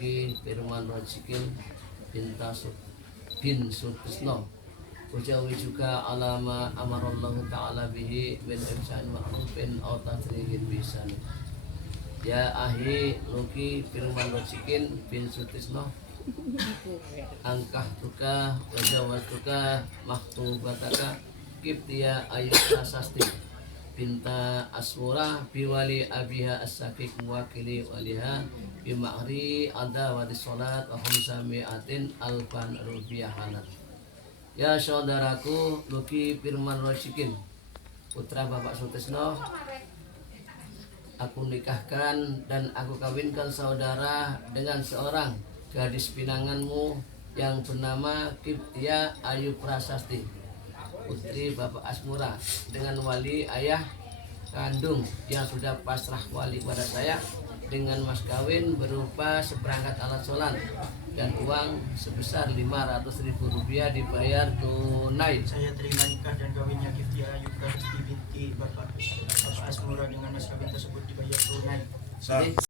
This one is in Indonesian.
Luki Firman Rajikin bin Sutisno ujawi juga alama amarallahu ta'ala bihi min irsya'in ma'rufin aw tasrihin bisan. Ya ahi Luki Firman Rajikin bin Sutisno angkah tuka wajawat tuka maktubataka kiptia ayat prasasti binta asmura biwali abiha as-sakik muwakili waliha bima'ri ada wadi sholat wa khamsami'atin alfan rupiah hanat. Ya saudaraku Luki Firman Rajikin putra Bapak Sutisno, aku nikahkan dan aku kawinkan saudara dengan seorang gadis pinanganmu yang bernama Kiptia Ayu Prasasti, putri Bapak Asmura, dengan wali ayah kandung yang sudah pasrah wali pada saya dengan mas kawin berupa seperangkat alat sholat dan uang sebesar 500.000 rupiah dibayar tunai. Saya terima nikah dan kawinnya Kiptia Ayu Prasasti binti Bapak Asmura dengan mas kawin tersebut dibayar tunai.